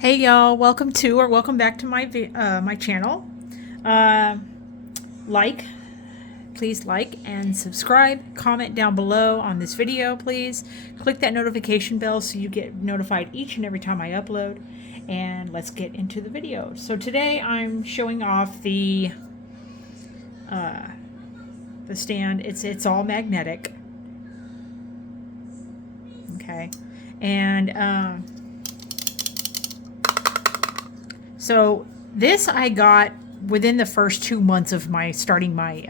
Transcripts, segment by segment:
Hey y'all, welcome back to my channel. Uh, like, please like and subscribe. Comment down below on this video, please. Click that notification bell so you get notified each and every time I upload. And let's get into the video. So today I'm showing off uh, the stand. It's all magnetic. Okay, and so this I got within the first 2 months of my starting my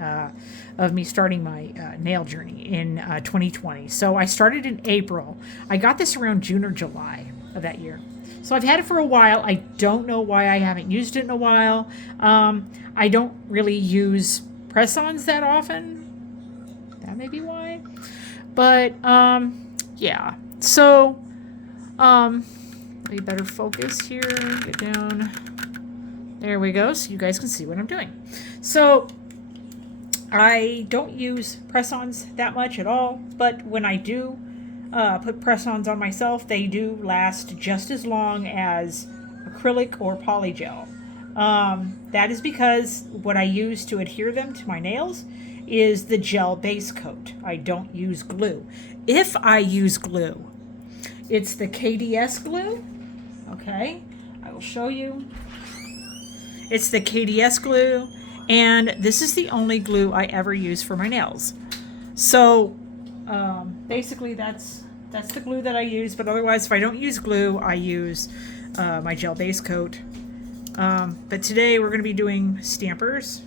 nail journey in 2020. So I started in April. I got this around June or July of that year. So I've had it for a while. I don't know why I haven't used it in a while. I don't really use press-ons that often. That may be why. But yeah. So we better focus here. Get down. There we go, so you guys can see what I'm doing. So I don't use press-ons that much at all, but when I do put press-ons on myself, they do last just as long as acrylic or polygel. That is because what I use to adhere them to my nails is the gel base coat. I don't use glue. If I use glue, it's the KDS glue. Okay, I will show you. It's the KDS glue, and this is the only glue I ever use for my nails. So basically that's the glue that I use, but otherwise if I don't use glue, I use my gel base coat. But today we're going to be doing stampers.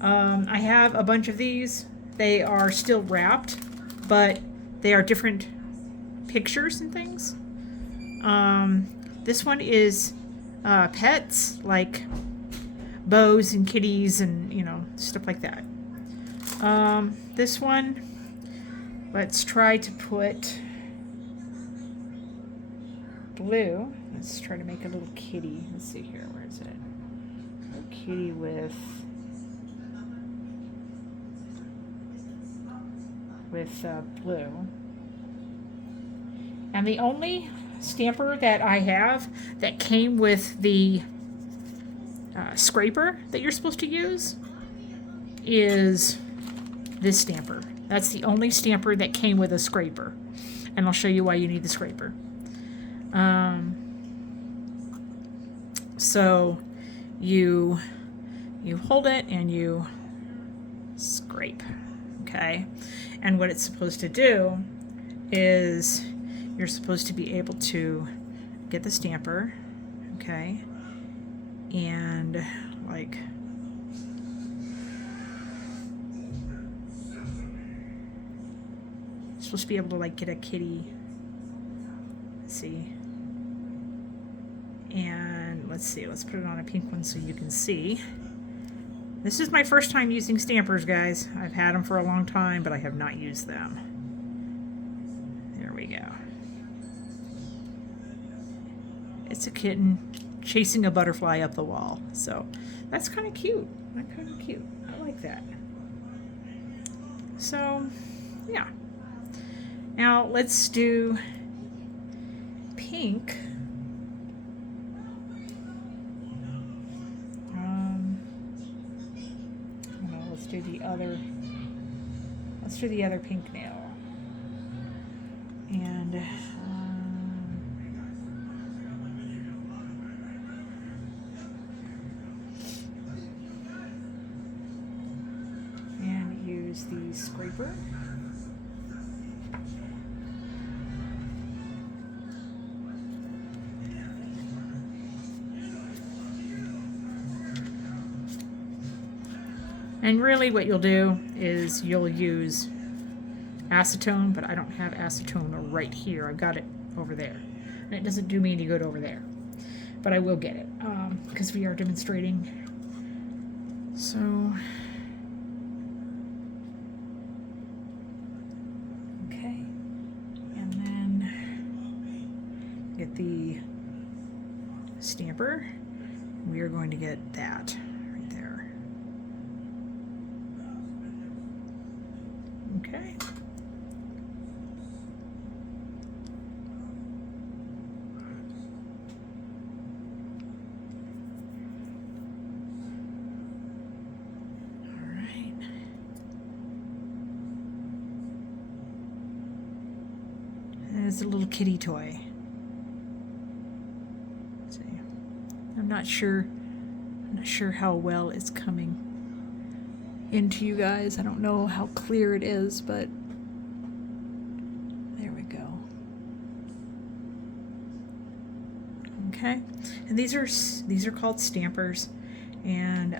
I have a bunch of these. They are still wrapped, but they are different pictures and things. This one is pets, like bows and kitties and, stuff like that. This one, let's try to put blue. Let's try to make a little kitty. Let's see here. Where is it? A little kitty with blue. And the only stamper that I have that came with the scraper that you're supposed to use is this stamper. That's the only stamper that came with a scraper, and I'll show you why you need the scraper. So you hold it and you scrape, okay? And what it's supposed to do is you're supposed to be able to get the stamper, okay, and like you're supposed to be able to like get a kitty. Let's see, and let's put it on a pink one so you can see. This is my first time using stampers, guys. I've had them for a long time, but I have not used them. There we go. It's a kitten chasing a butterfly up the wall. So that's kind of cute. I like that. So, yeah. Now let's do pink. Let's do the other pink nail. And use the scraper. And really what you'll do is you'll use acetone, but I don't have acetone right here. I've got it over there. And it doesn't do me any good over there. But I will get it because we are demonstrating. So okay. And then get the stamper. We are going to get that right there. Okay. it's a little kitty toy. Let's see. I'm not sure how well it's coming into you guys. I don't know how clear it is, but there we go. Okay, and these are called stampers, and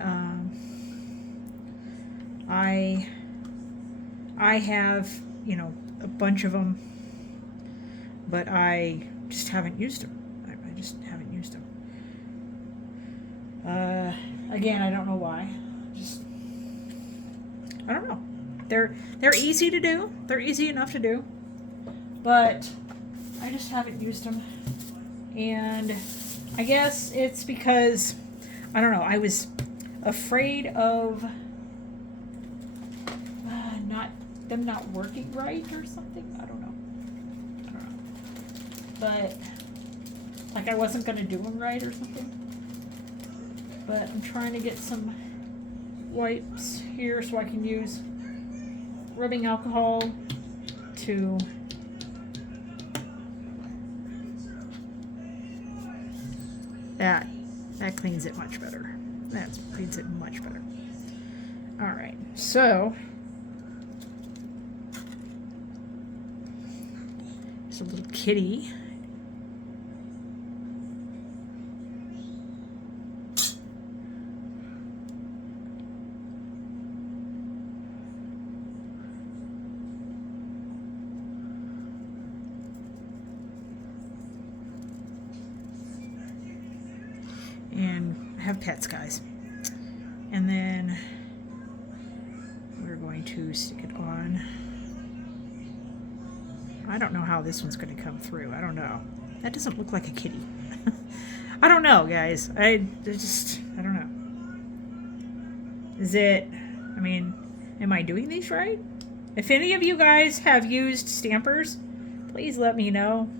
I have, you know, a bunch of them, but I just haven't used them. I just haven't used them. Again, I don't know why. I don't know. They're easy to do. They're easy enough to do, but I just haven't used them. And I guess it's because, I don't know, I was afraid of them not working right or something. I don't know. But like I wasn't gonna do them right or something. But I'm trying to get some wipes here so I can use rubbing alcohol to that cleans it much better. That cleans it much better. All right, so there's a little kitty. And have pets, guys. And then we're going to stick it on. I don't know how this one's going to come through. I don't know. That doesn't look like a kitty. I don't know, guys. I don't know. Is it, I mean, am I doing these right? If any of you guys have used stampers, please let me know.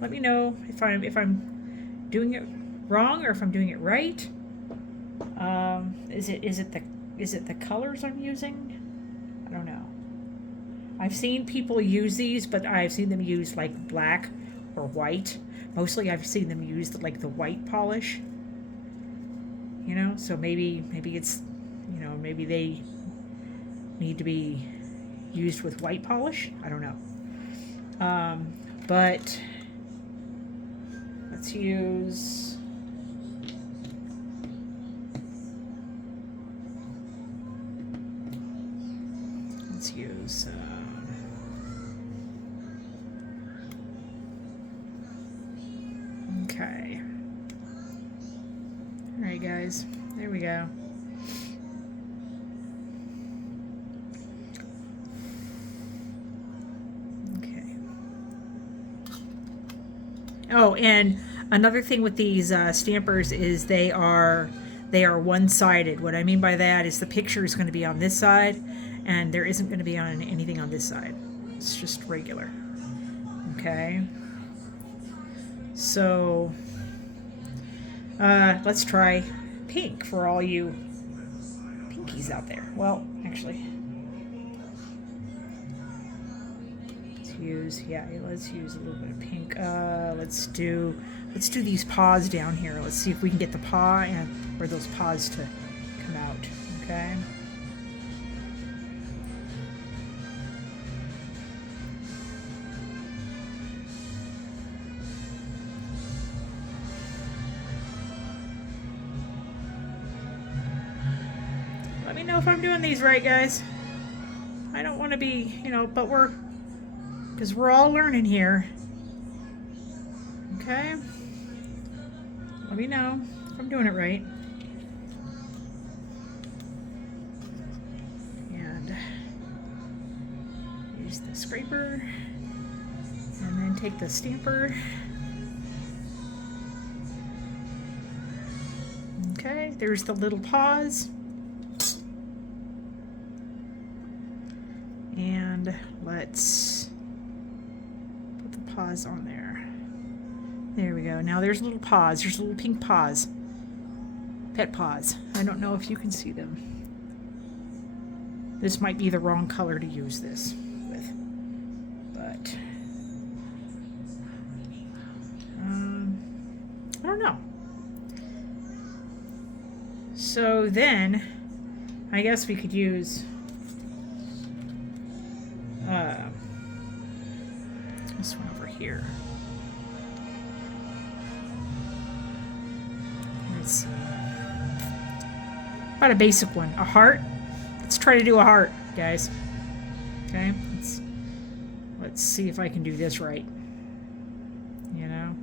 Let me know if I'm doing it wrong or if I'm doing it right. Is it the colors I'm using? I don't know. I've seen people use these, but I've seen them use like black or white. Mostly I've seen them use like the white polish. You know, so maybe it's, you know, maybe they need to be used with white polish. I don't know. But let's use okay. All right, guys, there we go. Okay. Oh, and another thing with these stampers is they are one-sided. What I mean by that is the picture is going to be on this side, and there isn't going to be on anything on this side. It's just regular. Okay. So let's try pink for all you pinkies out there. Well, actually, let's use a little bit of pink. Let's do these paws down here. Let's see if we can get the paw or those paws to come out. Okay. Let me know if I'm doing these right, guys. I don't want to be, you know, but because we're all learning here. Okay? Let me know if I'm doing it right. And use the scraper. And then take the stamper. Okay, there's the little paws. And let's put the paws on there. There we go. Now there's little paws. There's little pink paws. Pet paws. I don't know if you can see them. This might be the wrong color to use this with. But I don't know. So then, I guess we could use this one over here. Let's see. About a basic one. A heart. Let's try to do a heart, guys. Okay? Let's see if I can do this right. You know?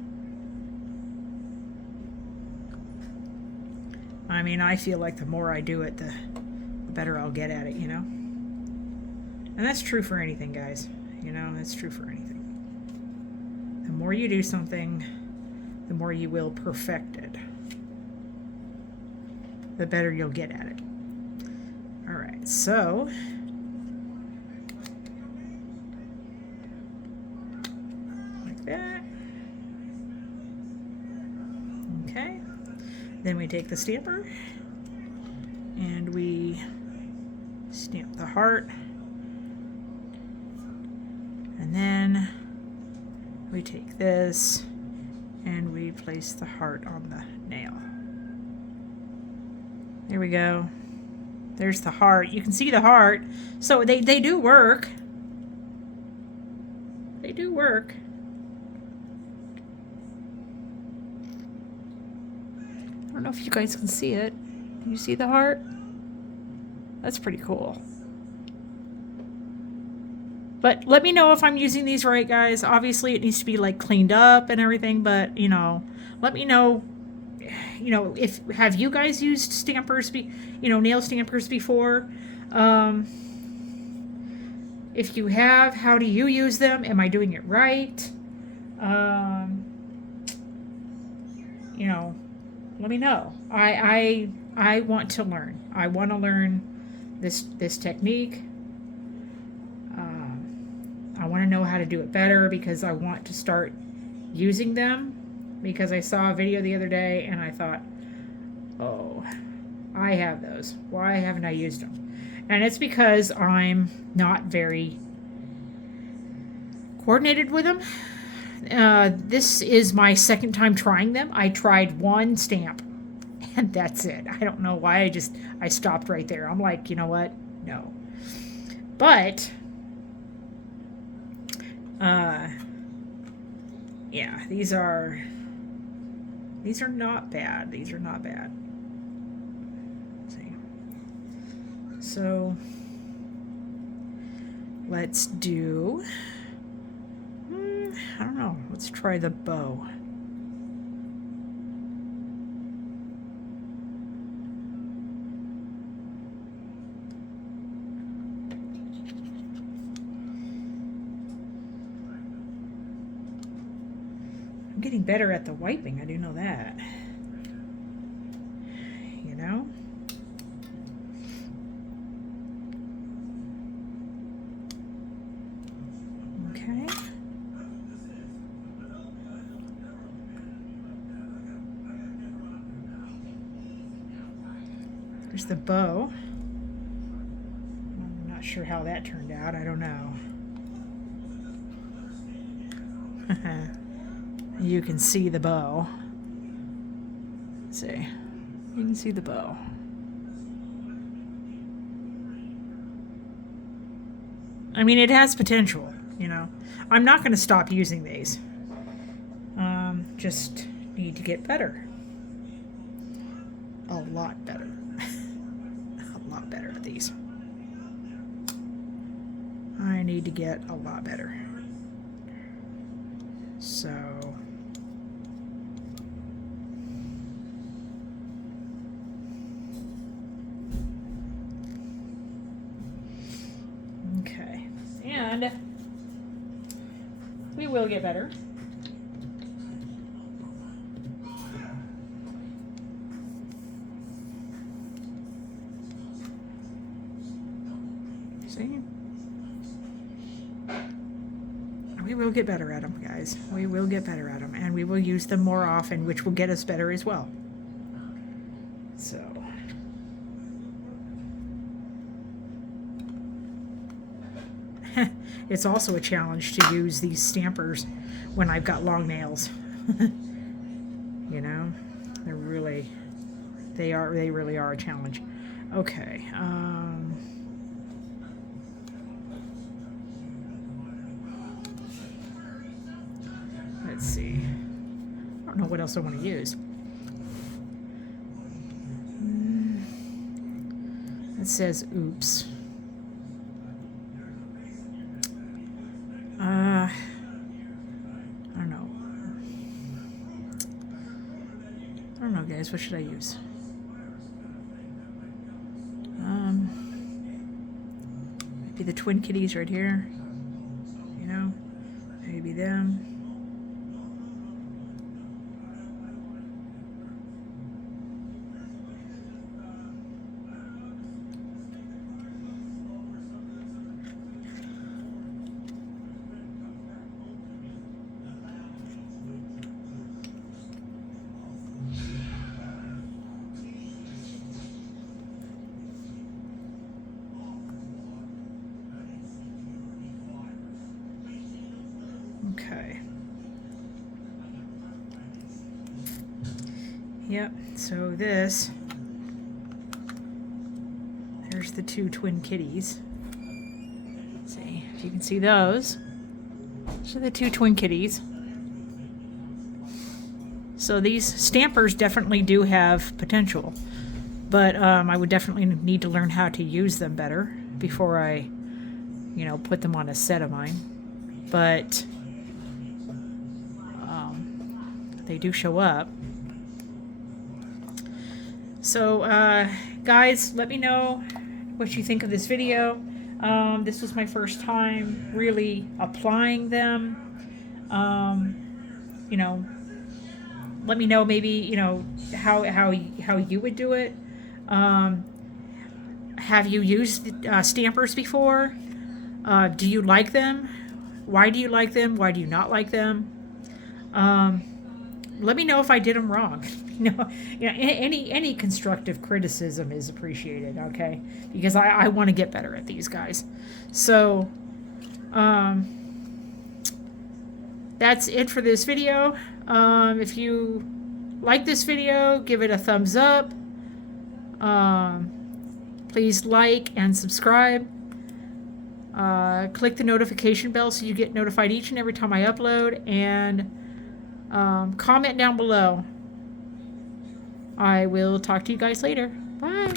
I mean, I feel like the more I do it, the better I'll get at it, you know? And that's true for anything, guys. You know, that's true for anything. The more you do something, the more you will perfect it. The better you'll get at it. All right, so like that. Okay. Then we take the stamper and we stamp the heart. And then we take this and we place the heart on the nail. There we go. There's the heart. You can see the heart. So they do work. They do work. I don't know if you guys can see it. Can you see the heart? That's pretty cool. But let me know if I'm using these right, guys. Obviously, it needs to be like cleaned up and everything, but you know, let me know. You know, if have you guys used stampers, nail stampers before? If you have, how do you use them? Am I doing it right? You know, let me know. I want to learn. I want to learn this technique. I want to know how to do it better because I want to start using them. Because I saw a video the other day and I thought, oh, I have those. Why haven't I used them? And it's because I'm not very coordinated with them. This is my second time trying them. I tried one stamp and that's it. I don't know why I stopped right there. I'm like, you know what? No. But yeah, these are not bad. These are not bad. Let's see. So let's do, I don't know. Let's try the bow. I'm getting better at the wiping, I do know that. You know? Okay. There's the bow. I'm not sure how that turned out, I don't know. You can see the bow. Let's see. You can see the bow. I mean, it has potential, you know. I'm not going to stop using these. Just need to get better. A lot better. A lot better at these. I need to get a lot better. So okay, and we will get better. See? We will get better at them, guys. We will get better at them, and we will use them more often, which will get us better as well. So it's also a challenge to use these stampers when I've got long nails. You know, they're really, they really are a challenge. Okay. Let's see. I don't know what else I want to use. It says oops. I don't know. I don't know, guys. What should I use? Maybe the twin kitties right here. You know, maybe them. Okay. Yep, so there's the two twin kitties. Let's see if you can see those. So the two twin kitties. So these stampers definitely do have potential, but I would definitely need to learn how to use them better before I, put them on a set of mine. But they do show up. So guys, let me know what you think of this video. This was my first time really applying them. Let me know maybe how you would do it. Have you used stampers before? Do you like them? Why do you like them? Why do you not like them? Let me know if I did them wrong. Any constructive criticism is appreciated, okay? Because I want to get better at these guys. So, that's it for this video. If you like this video, give it a thumbs up. Please like and subscribe. Click the notification bell so you get notified each and every time I upload. And comment down below. I will talk to you guys later. Bye.